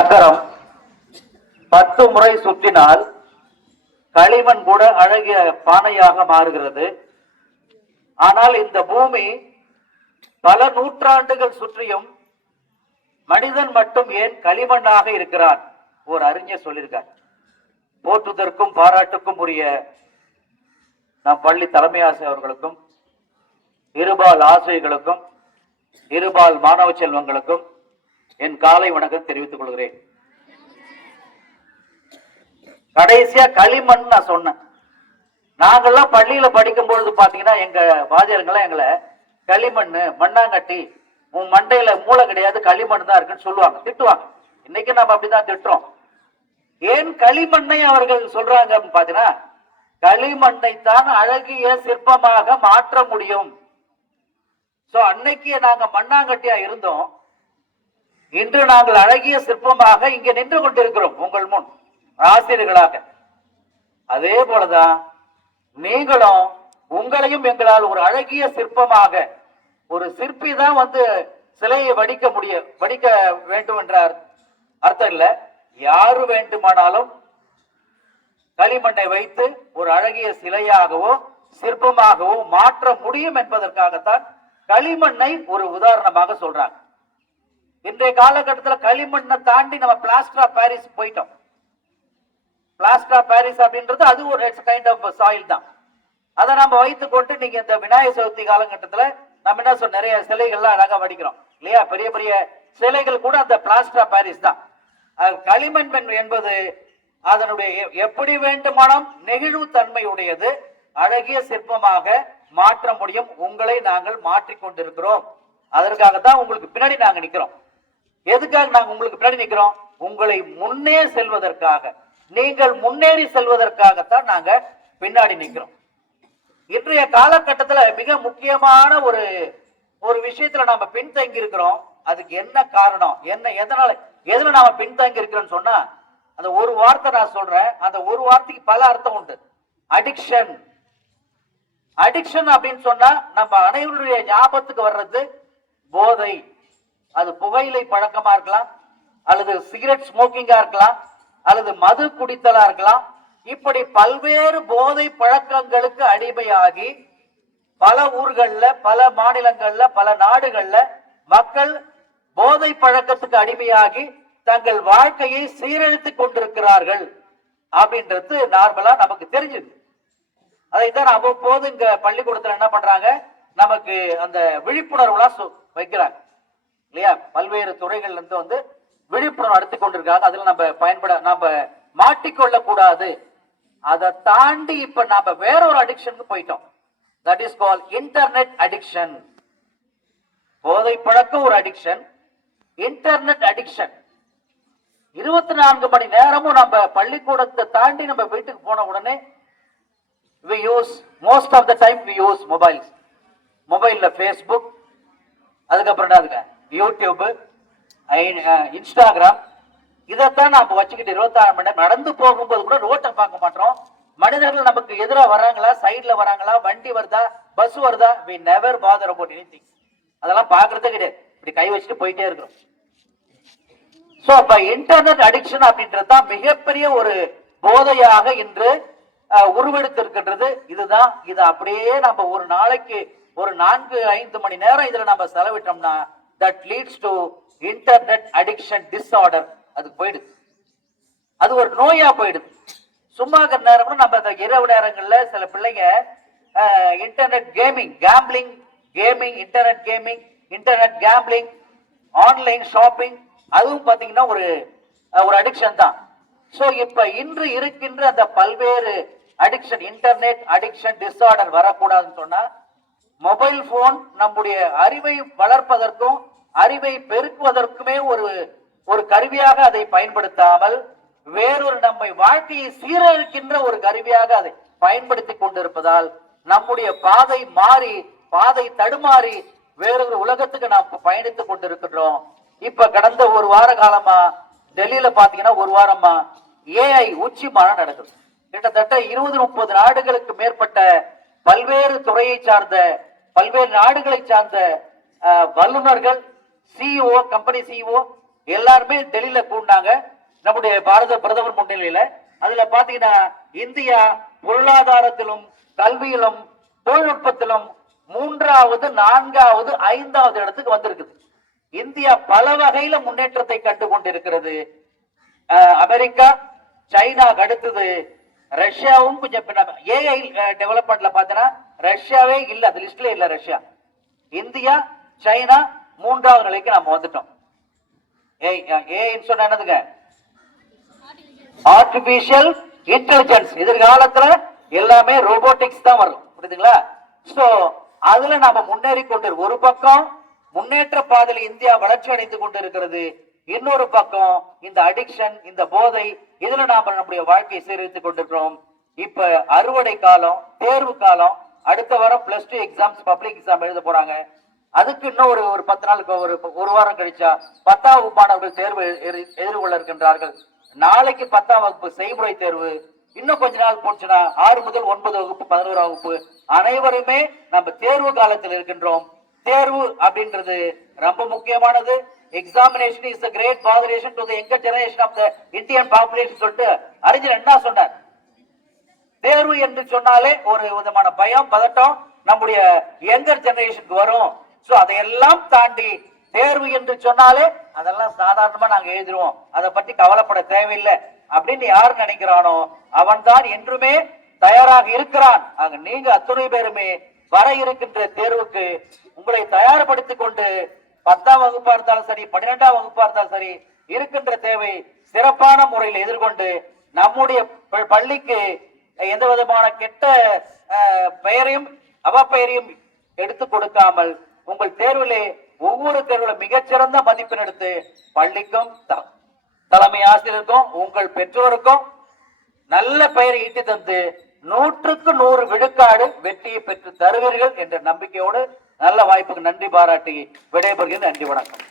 சக்கரம் 10 முறை சுற்றினால் களிமண் கூட அழகிய பானையாக மாறுகிறது. ஆனால் இந்த பூமி பல நூற்றாண்டுகள் சுற்றியும் மனிதன் மட்டும் ஏன் களிமண்ணாக இருக்கிறான்? ஒரு அறிஞர் சொல்லியிருக்கார். போற்றுதற்கும் பாராட்டுக்கும் உரிய நம் பள்ளி தலைமை ஆசிரியர் அவர்களுக்கும், இருபால் ஆசிரியர்களுக்கும், இருபால் மாணவ செல்வங்களுக்கும் என் காலை வணக்கம் தெரிவித்துக் கொள்கிறேன். கடைசியா களிமண் நான் சொன்னேன். நாங்கெல்லாம் பள்ளியில படிக்கும் பொழுது பாத்தீங்கன்னா எங்க வாத்தியாருங்கெல்லாம் எங்களை களிமண்ணு, மண்ணாங்கட்டி, உன் மண்டையில மூளை கிடையாது, களிமண் தான் இருக்குன்னு சொல்லுவாங்க, திட்டுவாங்க. இன்னைக்கு நம்ம அப்படிதான் திட்டுறோம். ஏன் களிமண்ணை அவர்கள் சொல்றாங்க பாத்தீங்கன்னா, களிமண்ணை தான் அழகிய சிற்பமாக மாற்ற முடியும். சோ அன்னைக்கு நாங்க மண்ணாங்கட்டியா இருந்தோம், இன்று நாங்கள் அழகிய சிற்பமாக இங்கே நின்று கொண்டிருக்கிறோம் உங்கள் முன் ஆசிரியர்களாக. அதே போலதான் நீங்களும் உங்களையும் எங்களால் ஒரு அழகிய சிற்பமாக, ஒரு சிற்பி தான் சிலையை வடிக்க வேண்டும் என்ற அர்த்தம் இல்ல. யாரு வேண்டுமானாலும் களிமண்ணை வைத்து ஒரு அழகிய சிலையாகவோ சிற்பமாகவோ மாற்ற முடியும் என்பதற்காகத்தான் களிமண்ணை ஒரு உதாரணமாக சொல்றாங்க. இன்றைய காலகட்டத்தில் களிமண்ணை தாண்டி நம்ம பிளாஸ்டர் ஆஃப் பாரிஸ் போயிட்டோம். பிளாஸ்டர் ஆஃப் பாரிஸ் அப்படின்றது அது ஒரு கைண்ட் ஆஃப் சாயில் தான். அதை நம்ம வைத்துக் கொண்டு நீங்க இந்த விநாயகர் சதுர்த்தி காலகட்டத்தில் நம்ம என்ன சொல்ல, நிறைய சிலைகள்லாம் அழகா வடிக்கிறோம் இல்லையா? பெரிய பெரிய சிலைகள் கூட அந்த பிளாஸ்டர் ஆஃப் பாரிஸ் தான். களிமண் என்பது அதனுடைய எப்படி வேண்டுமானம் நெகிழ்வு தன்மை உடையது, அழகிய சிற்பமாக மாற்ற முடியும். உங்களை நாங்கள் மாற்றிக்கொண்டிருக்கிறோம். அதற்காகத்தான் உங்களுக்கு பின்னாடி நாங்க நிக்கிறோம். எதுக்காக நாங்க உங்களுக்கு பின்னாடி நிக்கிறோம்? உங்களை முன்னே செல்வதற்காக, நீங்கள் முன்னேறி செல்வதற்காகத்தான் நாங்க பின்னாடி நிக்கிறோம். இன்றைய காலகட்டத்தில் மிக முக்கியமான ஒரு விஷயத்துல நாம பின்தங்கி இருக்கிறோம். அதுக்கு என்ன காரணம், எதுல நாம பின்தங்கி இருக்கிறோம்னு சொன்னா, அந்த ஒரு வார்த்தை நான் சொல்றேன். அந்த ஒரு வார்த்தைக்கு பல அர்த்தம் உண்டு. அடிக்ஷன். அடிக்ஷன் அப்படின்னு சொன்னா நம்ம அனைவருடைய ஞாபகத்துக்கு வர்றது போதை. அது புகையிலை பழக்கமா இருக்கலாம், அல்லது சிகரெட் ஸ்மோக்கிங்கா இருக்கலாம், அல்லது மது குடித்தலா இருக்கலாம். இப்படி பல்வேறு போதை பழக்கங்களுக்கு அடிமையாகி பல ஊர்கள்ல, பல மாநிலங்கள்ல, பல நாடுகள்ல மக்கள் போதை பழக்கத்துக்கு அடிமையாகி தங்கள் வாழ்க்கையை சீரழித்துக் கொண்டிருக்கிறார்கள் அப்படின்றது நார்மலா நமக்கு தெரிஞ்சது. அதைத்தான் அவ்வப்போது இங்க பள்ளிக்கூடத்துல என்ன பண்றாங்க, நமக்கு அந்த விழிப்புணர்வுலாம் வைக்கிறாங்க இல்லையா? பல்வேறு துறைகள்ல இருந்து விழிப்புணர்வு நடத்தி கொண்டிருக்காங்க. அதுல நம்ம மாட்டிக்கொள்ள கூடாது. அதை தாண்டி இப்ப நாம வேற ஒரு அடிக்ஷனுக்கு போயிட்டோம். That is call internet addiction. போதை பழக்கம் ஒரு அடிக்ஷன், இன்டர்நெட் அடிக்ஷன். 24 மணி நேரமும் நம்ம பள்ளிக்கூடத்தை தாண்டி நம்ம வீட்டுக்கு போன உடனே we use most of the time we use mobiles. மொபைல்ல Facebook, அதுக்கப்புறம் அதுக்கு யூடியூப், இன்ஸ்டாகிராம், இதைத்தான் நாம வச்சுக்கிட்டு 24 மணி நேரம் நடந்து போகும்போது கூட ரோட்டை பார்க்க மாட்டோம். மனிதர்கள் நமக்கு எதிராக வராங்களா, சைட்ல வராங்களா, வண்டி வருதா, பஸ் வருதா, we never bother about anything. அதெல்லாம் பார்க்கறதே கிடையாது. இப்படி கை வச்சுட்டு போயிட்டே இருக்கிறோம். சோ அப்ப இன்டர்நெட் அடிக்ஷன் அப்படின்றது தான் மிகப்பெரிய ஒரு போதையாக இன்று உருவெடுத்திருக்கின்றது. இதுதான். இது அப்படியே நம்ம ஒரு நாளைக்கு ஒரு 4-5 மணி நேரம் இதுல நம்ம செலவிட்டோம்னா that leads to internet addiction disorder. அதுக்கு போயிடுது. அது ஒரு நோயா போயிடுது. சும்மா இருக்கிற நேரம் நம்ம இந்த இரவு நேரங்கள்ல சில பிள்ளைங்க internet gaming, internet gaming, internet gambling, online shopping, அதுவும் பாத்தீங்கன்னா ஒரு அடிக்ஷன் தான். சோ இப்ப இன்று இருக்கின்ற அந்த பல்வேறு அடிக்ஷன், இன்டர்நெட் அடிக்ஷன் டிஸார்டர் வரக்கூடாதுன்னு சொன்னா, மொபைல் போன் நம்முடைய அறிவை வளர்ப்பதற்கும் அறிவை பெருக்குவதற்குமே ஒரு கருவியாக அதை பயன்படுத்தாமல் வேறொரு நம்மை வாழ்க்கையை சீரழிக்கின்ற ஒரு கருவியாக அதை பயன்படுத்தி கொண்டிருப்பதால் நம்முடைய பாதை தடுமாறி வேறொரு உலகத்துக்கு நாம் பயணித்துக் கொண்டிருக்கின்றோம். இப்ப கடந்த ஒரு வார காலமா டெல்லியில பாத்தீங்கன்னா ஒரு வாரமா ஏஐ உச்சி மாநாடு நடக்குது. கிட்டத்தட்ட 20-30 நாடுகளுக்கு மேற்பட்ட பல்வேறு துறையை சார்ந்த, பல்வேறு நாடுகளை சார்ந்த வல்லுநர்கள், சிஇஓ, கம்பெனி சிஇஓ எல்லாருமே டெல்லியில கூடினாங்க நம்முடைய பாரத பிரதமர் முன்னிலையில. அதுல பாத்தீங்கன்னா இந்தியா பொருளாதாரத்திலும் கல்வியிலும் தொழில்நுட்பத்திலும் 3வது 4வது 5வது இடத்துக்கு வந்திருக்குது. இந்தியா பல வகையில முன்னேற்றத்தை கண்டு கொண்டிருக்கிறது. அமெரிக்கா சைனா அடுத்தது ரஷ்யாவும் கொஞ்சம் ஏஐ டெவலப்மெண்ட்ல பாத்தீங்கன்னா ரஷ்யாவே இல்ல, அது லிஸ்ட்ல இல்ல. ரஷ்யா, இந்தியா, சைனா 3வது நிலைக்கு நாம வந்துட்டோம். ஏஐன்னு சொன்ன என்னதுங்க? Artificial intelligence. எதிர்காலத்துல எல்லாமே ரோபோட்டிக்ஸ் தான் வரும், புரியுதுங்களா? சோ அதுல நாம முன்னேறி கொண்டு ஒரு பக்கம் முன்னேற்ற பாதையில் இந்தியா வளர்ச்சி அடைந்து கொண்டிருக்கிறது, இன்னொரு பக்கம் இந்த அடிக்ஷன், இந்த போதை, இதுல நாம நம்முடைய வாழ்க்கையை சீரழித்துக் கொண்டிருக்கிறோம். இப்ப அறுவடை காலம், தேர்வு காலம். அடுத்த வாரம் +2 எக்ஸாம்ஸ், பப்ளிக் எக்ஸாம் எழுத போறாங்க. அதுக்கு இன்னும் ஒரு 10 நாளுக்கு ஒரு வாரம் கழிச்சா 10ஆம் வகுப்பு மாணவர்கள் தேர்வு எதிர்கொள்ள இருக்கின்றார்கள். நாளைக்கு 10ஆம் வகுப்பு செய்முறை தேர்வு. இன்னும் கொஞ்ச நாள் போச்சுன்னா 6 முதல் 9 வகுப்பு 11ஆம் வகுப்பு அனைவருமே நம்ம தேர்வு காலத்தில் இருக்கின்றோம். தேர்வு அப்படின்றது ரொம்ப முக்கியமானது. Examination is a great botheration to the younger generation of the Indian population சொல்லிட்டு அறிஞர் என்ன சொன்னார்? தேர்வு என்று சொன்னாலே ஒரு விதமான பயம், பதட்டம் நம்முடைய யங்கர் ஜெனரேஷனுக்கு வரும். சோ அதையெல்லாம் தாண்டி தேர்வு என்று சொன்னாலே அதெல்லாம் சாதாரணமா நாங்க எழுதிருவோம், அதை பத்தி கவலைப்பட தேவையில்லை அப்படின்னு யாரு நினைக்கிறானோ அவன் தான் என்றுமே தயாராக இருக்கிறான். ஆக நீங்க அத்துணை பேருமே வர இருக்கின்ற தேர்வுக்கு உங்களை தயார்படுத்திக் கொண்டு 10ஆம் வகுப்பா இருந்தாலும் சரி, 12ஆம் வகுப்பா இருந்தாலும் சரி, இருக்கின்ற தேவை சிறப்பான முறையில் எதிர்கொண்டு நம்முடைய பள்ளிக்கு எந்த விதமான கெட்ட பெயரையும் அவப்பெயரையும் எடுத்து கொடுக்காமல் உங்கள் தேர்விலே ஒவ்வொரு தேர்வுல மிகச்சிறந்த மதிப்பெண் எடுத்து பள்ளிக்கும் தலைமை ஆசிரியருக்கும் உங்கள் பெற்றோருக்கும் நல்ல பெயரை ஈட்டி தந்து 100க்கு 100 விழுக்காடு வெற்றியை பெற்று தருவீர்கள் என்ற நம்பிக்கையோடு நல்ல வாய்ப்புக்கு நன்றி பாராட்டி விடைபெறுகிறேன். நன்றி, வணக்கம்.